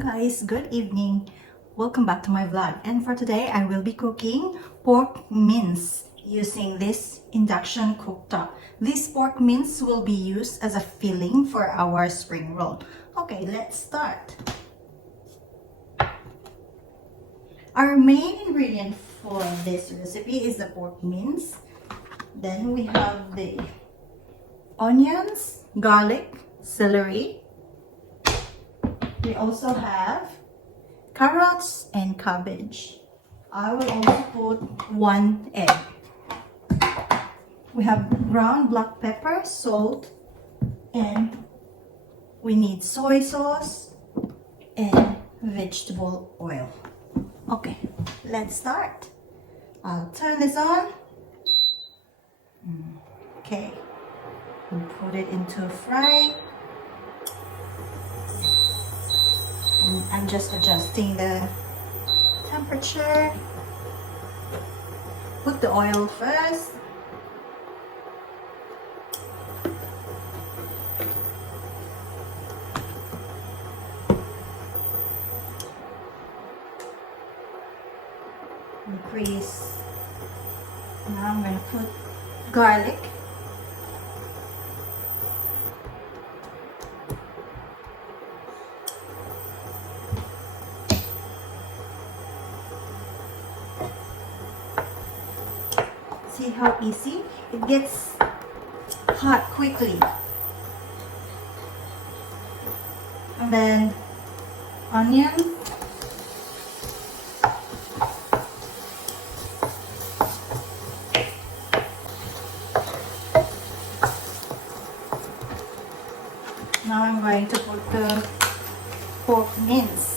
guys, good evening. Welcome back to my vlog, and for today I will be cooking pork mince using this induction cooktop. This pork mince will be used as a filling for our spring roll. Okay, let's start. Our main ingredient for this recipe is the pork mince. Then we have the onions, garlic, celery. We also have carrots and cabbage. I will also put 1 egg. We have ground black pepper, salt, and we need soy sauce and vegetable oil. Okay, let's start. I'll turn this on. Okay, we'll put it into a fry. And I'm just adjusting the temperature. Put the oil first. Increase. Now I'm going to put garlic. See how easy? It gets hot quickly. And then onion. Now I'm going to put the pork mince.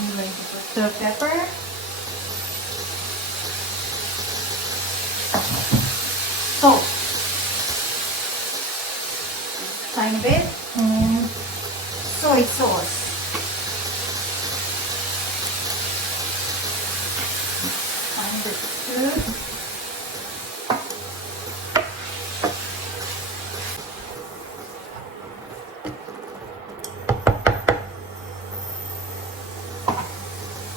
I'm going to put the pepper, salt, tiny bit, and soy sauce. Tiny bit too.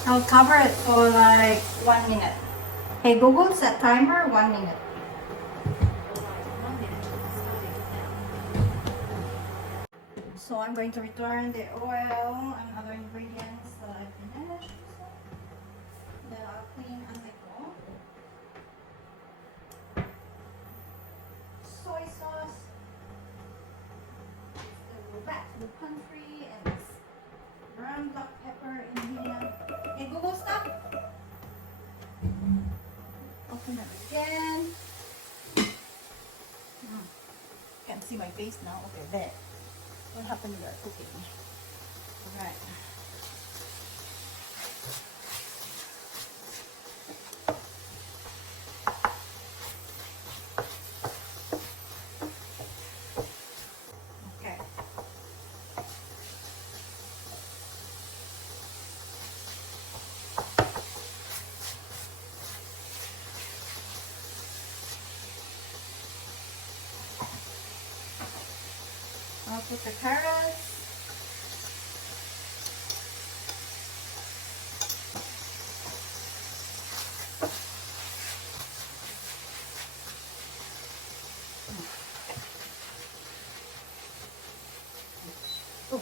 I'll cover it for like 1 minute. Hey Google, set timer 1 minute. So I'm going to return the oil and other ingredients that I finished. Then I'll clean and let go. Soy sauce. Let's go back to the pantry and this brown black pepper in here. Hey Google, stop. Open it again. Can't see my face now. Okay, there. What happened to that cooking? Alright. Okay. I'll put the carrots. Oh.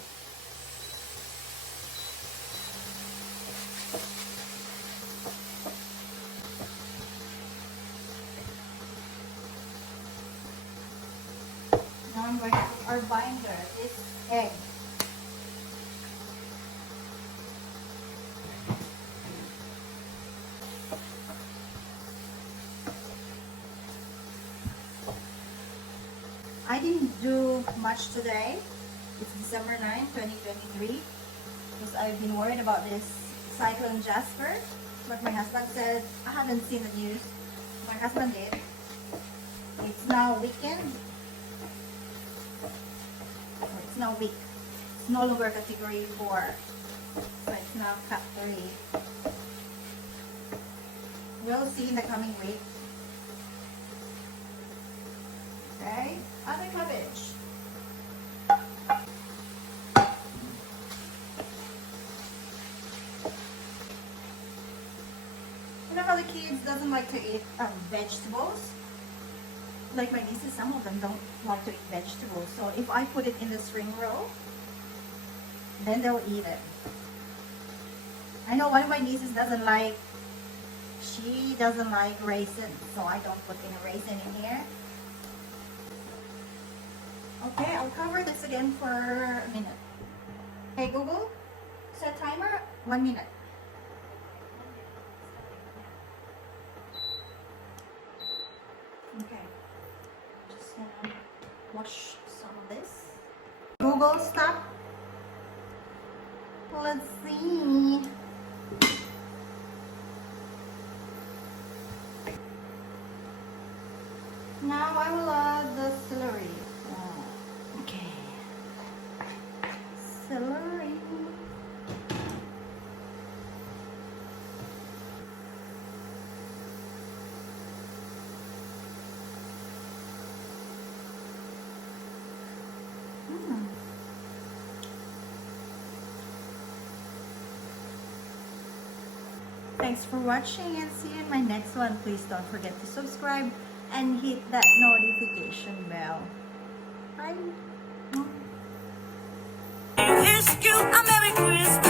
Now I'm going to put our binder, this egg. I didn't do much today. It's December 9, 2023. because I've been worried about this cyclone Jasper, but my husband said I haven't seen the news. My husband did. It's now weekend. It's now weak. It's no longer category 4. So it's now cat 3. We'll see in the coming week. Okay, other cabbage. You know how the kids doesn't like to eat vegetables? Like my nieces, some of them don't like to eat vegetables. So if I put it in the spring roll, then they'll eat it. I know one of my nieces doesn't like, she doesn't like raisins, so I don't put any raisin in here. Okay, I'll cover this again for a minute. Hey Google, set timer, 1 minute. Okay, just gonna wash some of this. Google, stop. Let's see. Now I will add the celery. Okay. Celery. Thanks for watching and see you in my next one. Please don't forget to subscribe and hit that notification bell. Bye. Wish you a Merry Christmas.